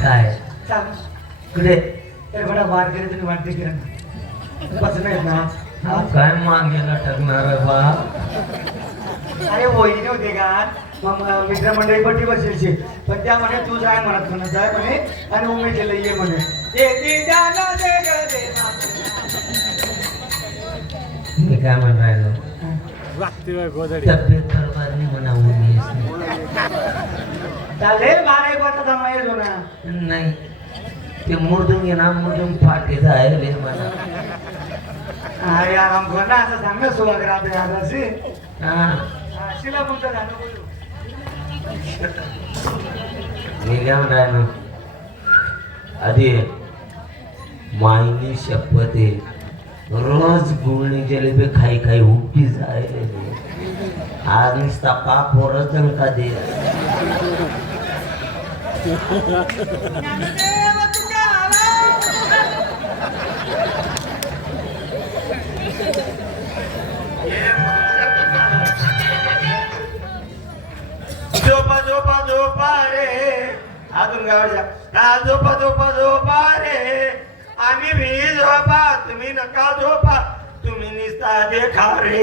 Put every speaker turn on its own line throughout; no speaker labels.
काय?
चाल.
कुठे
बडा वार करे तुम्ही वाटते किरण ना. हा?
काय मागेला टाकणार बा?
अरे वहिनी होते का? मग मित्रमंडळी पट्टी बसायची पण त्या म्हणे तू जाय म्हणत म्हणत जाय म्हणे आणि ये म्हणे. ये ती जागा दे ग दे ना.
मी काय म्हण
गोदडी
तब्येत नाही
बारा एक ना
नाही. ते मुरदून घे ना मुरदून फाटीचं आहे रे मला
अरे आराम कर ना असं सांग ना सुहाग राहते आराशी
हा.
शिला तुमचं गाणं बोलू.
मी काय म्हण राहिलो आधी मायनी शपथ आहे. रोज गुळणी जलेबी खाई खाई उपी जाय आज नुसता पाप वरच दणका दे.
झोपा झोपा झोपा रे. अजून गावाच्या हा झोपा झोपा झोपा रे. आम्ही भी झोपा तुम्ही नका झोपा. तुम्ही निस्ता देखा रे.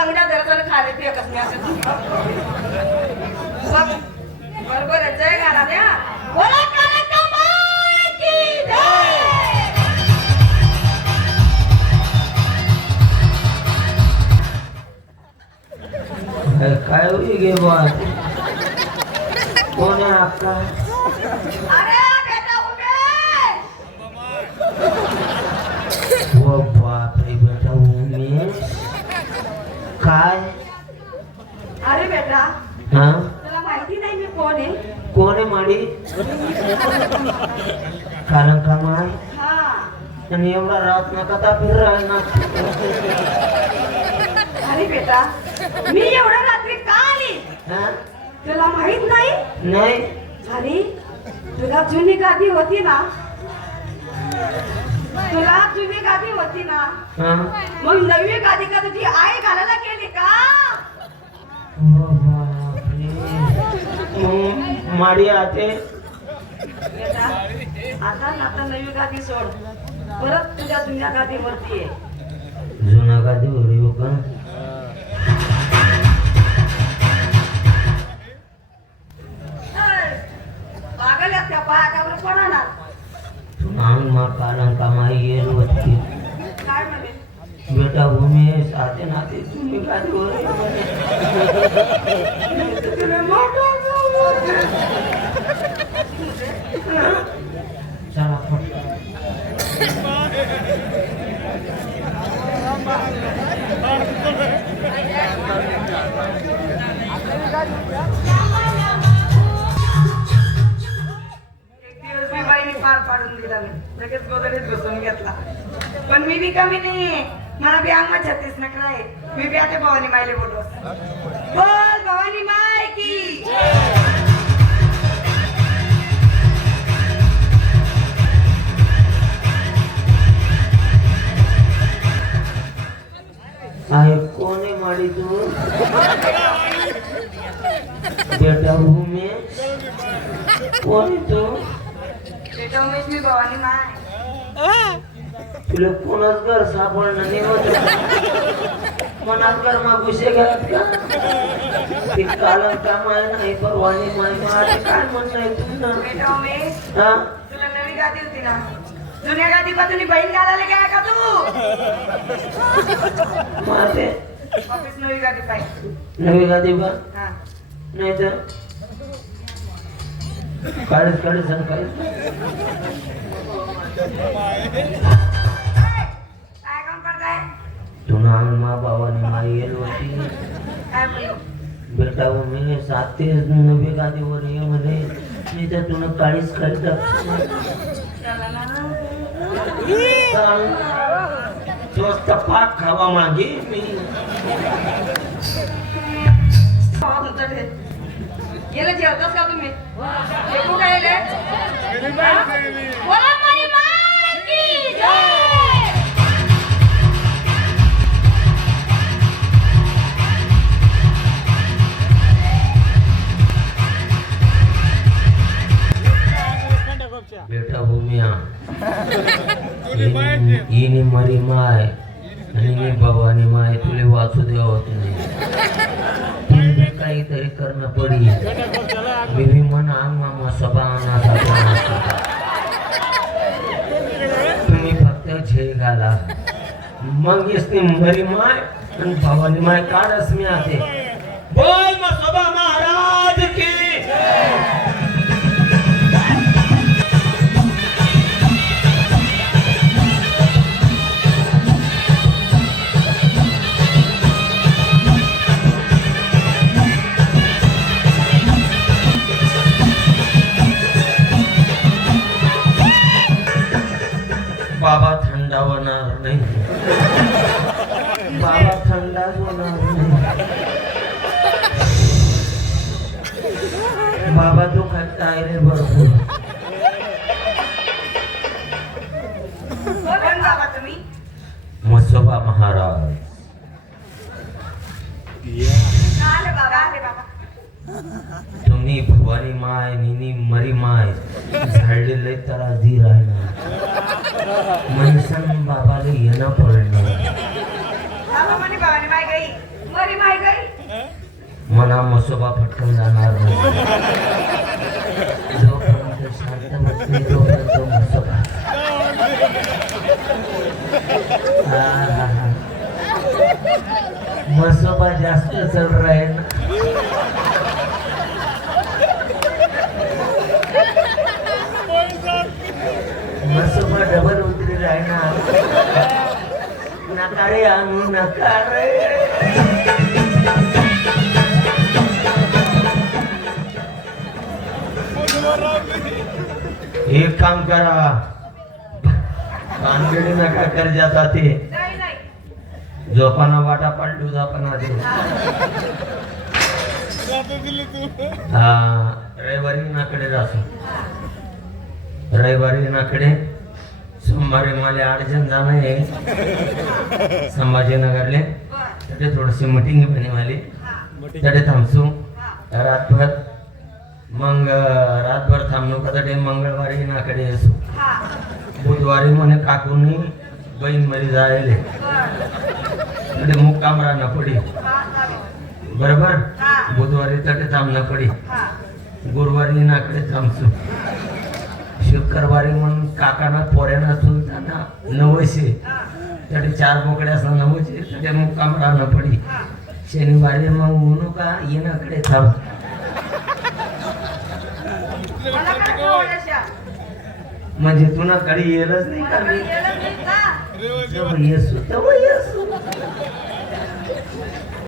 चांगल्या दर्जाने खाले ते मी असं बरोबर जय गाणं द्या बोला
काय होई गे बा कोण आहे आपला? काय?
अरे बेटा
हा?
तुला माहिती नाही मी कोण आहे?
कोण आहे माडी? कारण का माय?
हा.
आणि एवढा रात नका ता फिर राहणार
अरे बेटा मी एवढ्या रात्री का आली?
हा?
तुला माहीत नाही?
नाही.
अरे तुला जुनी गादी होती ना? तुला जुनी गादी होती ना?
हा?
मग नवी गादी का तुझी आई घालायला गेली का?
व बापरे. मग माडी आते.
आता ना आता नवी गादी सोड. परत तुझ्या जुन्या गादीवरती ये
जुना का देऊ येऊ का? नाते तुम्ही चला
एक दिवस मी बाईने पार पाडून दिला मी. लगेच गोदरीत घुसून घेतला. पण मी बी कमी नाही मला बी अंग छत्तीस नकरा आहे मी बी आता भवानी मायले बोललो बोल भवानी माय की.
आहे कोणी माडी तू? बेटा उमेश कोणी तू?
बेटा उमेश मी भवानी माय.
तुला कोणाच घर सापडणं नाही होत. मनात घर मग घुसे घरात का ते कालम कामाय नाही परवानी माय माझे काय म्हणणं
उमेश
हा?
तुला नवी गादी होती ना? जुन्या गादी पासून बहीण घालायला गेला का तू?
माझे
ऑफिस नवी गादी पाहिजे
नवी गादी बा?
हा.
नाही तर काढत काढत सांग बेटा वो मेरे साथ ते नवी गादीवर ये म्हणे. मी तर तुला काळीच
ना.
स्वस्त पाक खावा मागे मी.
गेलं जेवताच का तुम्ही? एकू काय
काहीतरी करणं पडी बीबी म्हणा मामा सभा तुम्ही फक्त झेल घाला. मग यसनी मरी माय आणि भावानी माय काढच मी आते. बाबा दुखात आहे रे भरपूर. मसोबा महाराज. तुम्ही भवानी माय निनी मरी माय झाडलेले तर आधी राहणार. मनसन बाबाला येणं पडणार.
बाबा म्हणे बाबाने माय गई मरी माय गई.
मला मसोबा फटकन जाणार नाही जोपर्यंत शांत बसते तोपर्यंत मसोबा हा, हा, हा. मसोबा जास्त चढ राहे ना मसोबा डबल उतरी राहे ना नका रे आणू एक काम करा. कानगडी नका कर जाता ते झोपाना वाटा पालटू जापाना हा रविवारी नाकडे जासो रविवारी नाकडे. सोमवारी मला अडचण जाणं आहे. संभाजीनगरले. तिथे थोडीशी मिटिंग बनी वाली
हा
तिथे थांबसू रातभर. मग रातभर थांबलो का ते मंगळवारी नाकडे
असो.
बुधवारी म्हणे काकूनी बहीणमध्ये जायले.
म्हणजे
तिथे मुक्काम राहणं पडी बरोबर? बुधवारी तटे थांबणं पडी गुरुवारी नाकडे थांबचो शुक्रवारी म्हणून काकाना पोऱ्याना चुलताना नवशे
हा
तटे चार बोकड्या असं नवशे तटे मुक्काम राहणं पडी शनिवारी मग म्हणू का येणाकडे थांब. म्हणजे कुणाकडे येलच नाही का? येसू येसू.